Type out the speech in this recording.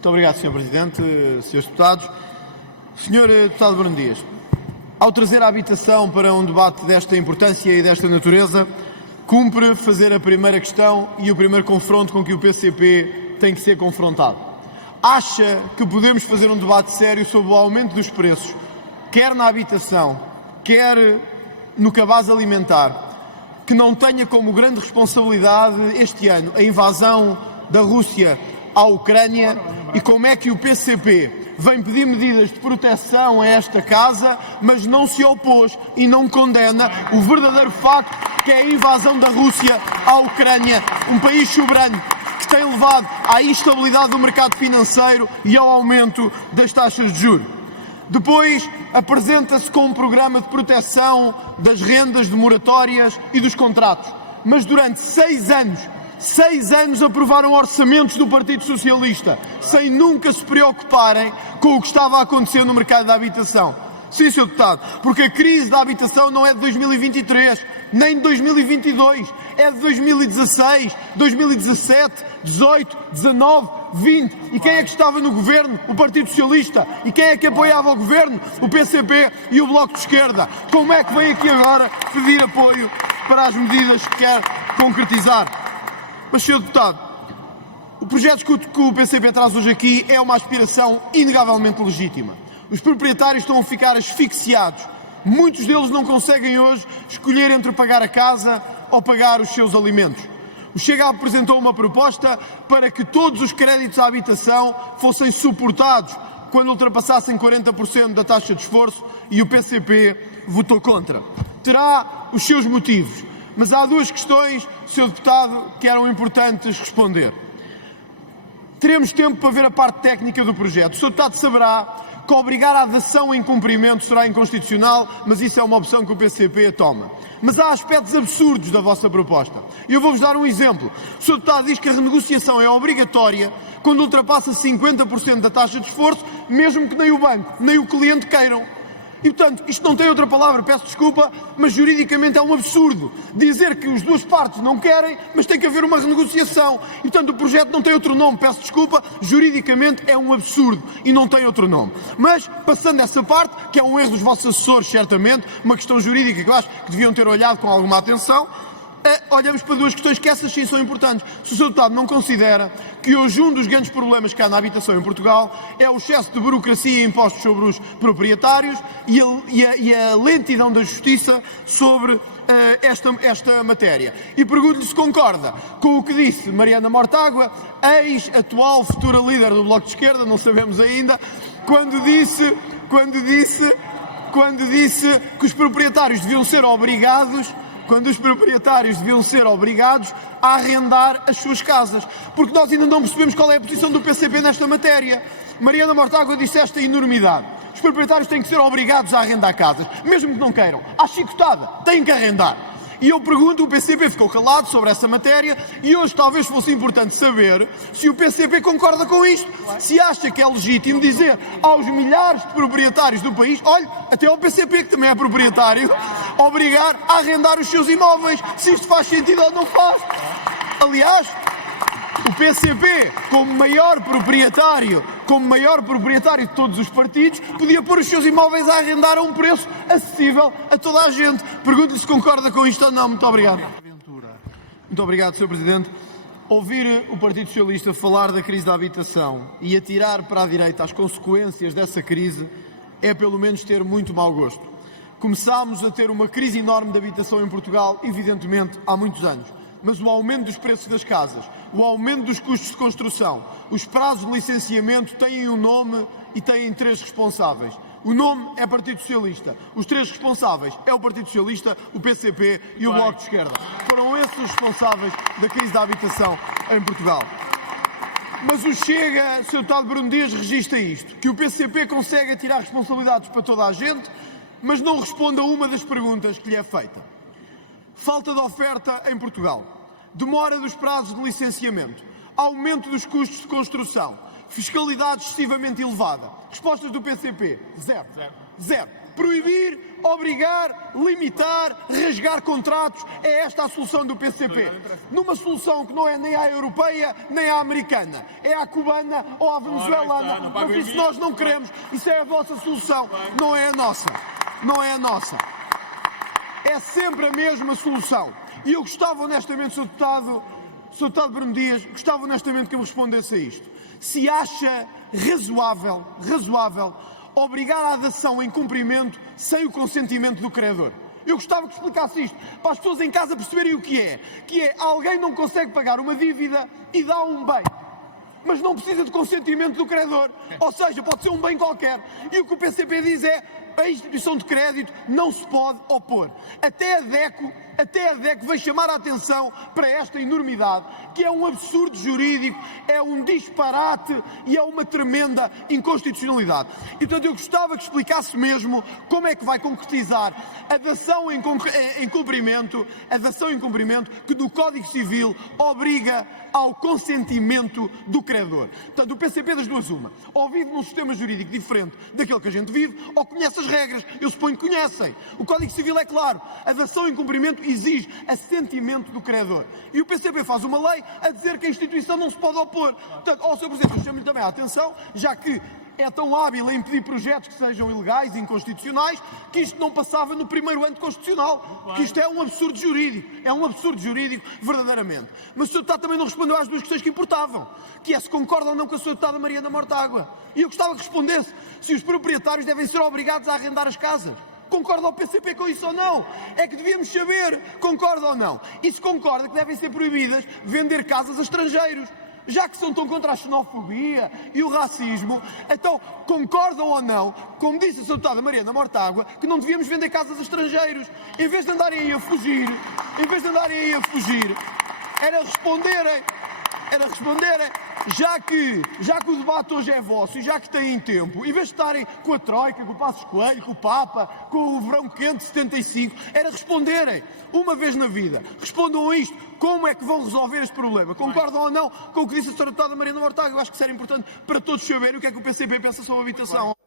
Muito obrigado, Sr. Presidente, Srs. Deputados. Sr. Deputado Bruno Dias, ao trazer a habitação para um debate desta importância e desta natureza, cumpre fazer a primeira questão e o primeiro confronto com que o PCP tem que ser confrontado. Acha que podemos fazer um debate sério sobre o aumento dos preços, quer na habitação, quer no cabaz alimentar, que não tenha como grande responsabilidade este ano a invasão da Rússia à Ucrânia, e como é que o PCP vem pedir medidas de proteção a esta casa, mas não se opôs e não condena o verdadeiro facto que é a invasão da Rússia à Ucrânia, um país soberano que tem levado à instabilidade do mercado financeiro e ao aumento das taxas de juros. Depois apresenta-se com um programa de proteção das rendas, de moratórias e dos contratos. Mas durante 6 anos aprovaram orçamentos do Partido Socialista, sem nunca se preocuparem com o que estava a acontecer no mercado da habitação. Sim, Sr. Deputado, porque a crise da habitação não é de 2023, nem de 2022, é de 2016, 2017, 18, 19, 20. E quem é que estava no governo? O Partido Socialista. E quem é que apoiava o governo? O PCP e o Bloco de Esquerda. Como é que vem aqui agora pedir apoio para as medidas que quer concretizar? Mas, Sr. Deputado, o projeto que o PCP traz hoje aqui é uma aspiração inegavelmente legítima. Os proprietários estão a ficar asfixiados. Muitos deles não conseguem hoje escolher entre pagar a casa ou pagar os seus alimentos. O Chega apresentou uma proposta para que todos os créditos à habitação fossem suportados quando ultrapassassem 40% da taxa de esforço, e o PCP votou contra. Terá os seus motivos, mas há 2 questões, Sr. Deputado, que eram importantes responder. Teremos tempo para ver a parte técnica do projeto. O Sr. Deputado saberá que obrigar a dação em cumprimento será inconstitucional, mas isso é uma opção que o PCP toma. Mas há aspectos absurdos da vossa proposta. E eu vou-vos dar um exemplo. O Sr. Deputado diz que a renegociação é obrigatória quando ultrapassa 50% da taxa de esforço, mesmo que nem o banco, nem o cliente queiram. E, portanto, isto não tem outra palavra, peço desculpa, mas juridicamente é um absurdo dizer que as 2 partes não querem, mas tem que haver uma renegociação. E, portanto, o projeto não tem outro nome, peço desculpa, juridicamente é um absurdo e não tem outro nome. Mas, passando essa parte, que é um erro dos vossos assessores, certamente, uma questão jurídica que eu acho que deviam ter olhado com alguma atenção, olhamos para 2 questões que essas sim são importantes. Se o Sr. Deputado não considera que hoje um dos grandes problemas que há na habitação em Portugal é o excesso de burocracia e impostos sobre os proprietários e a lentidão da justiça sobre esta matéria. E pergunto-lhe se concorda com o que disse Mariana Mortágua, ex-atual futura líder do Bloco de Esquerda, não sabemos ainda, quando disse que os proprietários deviam ser obrigados a arrendar as suas casas. Porque nós ainda não percebemos qual é a posição do PCP nesta matéria. Mariana Mortágua disse esta enormidade. Os proprietários têm que ser obrigados a arrendar casas, mesmo que não queiram. À chicotada, têm que arrendar. E eu pergunto, o PCP ficou calado sobre essa matéria, e hoje talvez fosse importante saber se o PCP concorda com isto, se acha que é legítimo dizer aos milhares de proprietários do país, olha, até ao PCP, que também é proprietário, obrigar a arrendar os seus imóveis, se isto faz sentido ou não faz. Aliás, o PCP, como maior proprietário de todos os partidos, podia pôr os seus imóveis a arrendar a um preço acessível a toda a gente. Pergunto-lhe se concorda com isto ou não. Muito obrigado. Muito obrigado, Sr. Presidente. Ouvir o Partido Socialista falar da crise da habitação e atirar para a direita as consequências dessa crise é, pelo menos, ter muito mau gosto. Começámos a ter uma crise enorme de habitação em Portugal, evidentemente, há muitos anos. Mas o aumento dos preços das casas, o aumento dos custos de construção, os prazos de licenciamento têm um nome e têm 3 responsáveis. O nome é Partido Socialista. Os 3 responsáveis é o Partido Socialista, o PCP e o Bloco de Esquerda. Foram esses os responsáveis da crise da habitação em Portugal. Mas o Chega, Sr. Deputado Bruno Dias, registra isto, que o PCP consegue atirar responsabilidades para toda a gente, mas não responde a uma das perguntas que lhe é feita. Falta de oferta em Portugal, demora dos prazos de licenciamento, aumento dos custos de construção, fiscalidade excessivamente elevada. Respostas do PCP: zero. Proibir, obrigar, limitar, rasgar contratos, é esta a solução do PCP. Numa solução que não é nem à europeia, nem à americana, é à cubana ou à venezuelana. Mas isso nós não queremos, isso é a vossa solução, não é a nossa. Não é a nossa. É sempre a mesma solução. E eu gostava honestamente, Sr. Deputado Bruno Dias, gostava honestamente que eu me respondesse a isto. Se acha razoável obrigar à dação em cumprimento sem o consentimento do credor. Eu gostava que explicasse isto, para as pessoas em casa perceberem o que é alguém não consegue pagar uma dívida e dá um bem, mas não precisa de consentimento do credor, ou seja, pode ser um bem qualquer. E o que o PCP diz é: a instituição de crédito não se pode opor. Até a DECO veio chamar a atenção para esta enormidade, que é um absurdo jurídico, é um disparate e é uma tremenda inconstitucionalidade. E, portanto, eu gostava que explicasse mesmo como é que vai concretizar a dação em cumprimento, que do Código Civil obriga ao consentimento do credor. Portanto, o PCP das duas uma. Ou vive num sistema jurídico diferente daquele que a gente vive, ou conhece as regras. Eu suponho que conhecem. O Código Civil é claro. A dação em cumprimento exige assentimento do credor. E o PCP faz uma lei a dizer que a instituição não se pode opor. Portanto, ao Sr. Presidente, eu chamo-lhe também a atenção, já que é tão hábil a impedir projetos que sejam ilegais e inconstitucionais, que isto não passava no primeiro ano constitucional. Que isto é um absurdo jurídico, verdadeiramente. Mas o Sr. Deputado também não respondeu às duas questões que importavam, que é se concorda ou não com a Sra. Deputada Mariana Mortágua. E eu gostava que respondesse se os proprietários devem ser obrigados a arrendar as casas. Concorda o PCP com isso ou não? É que devíamos saber, concorda ou não? E se concorda que devem ser proibidas vender casas a estrangeiros, já que são tão contra a xenofobia e o racismo, então concordam ou não, como disse a Sra. Deputada Mariana Mortágua, que não devíamos vender casas a estrangeiros? Em vez de andarem aí a fugir, era responderem, já que o debate hoje é vosso e já que têm tempo, em vez de estarem com a Troika, com o Passos Coelho, com o Papa, com o Verão Quente de 75, era responderem, uma vez na vida. Respondam a isto, como é que vão resolver este problema? Concordam ou não com o que disse a Sra. Deputada Mariana Mortágua? Eu acho que isso era importante para todos saberem o que é que o PCP pensa sobre a habitação.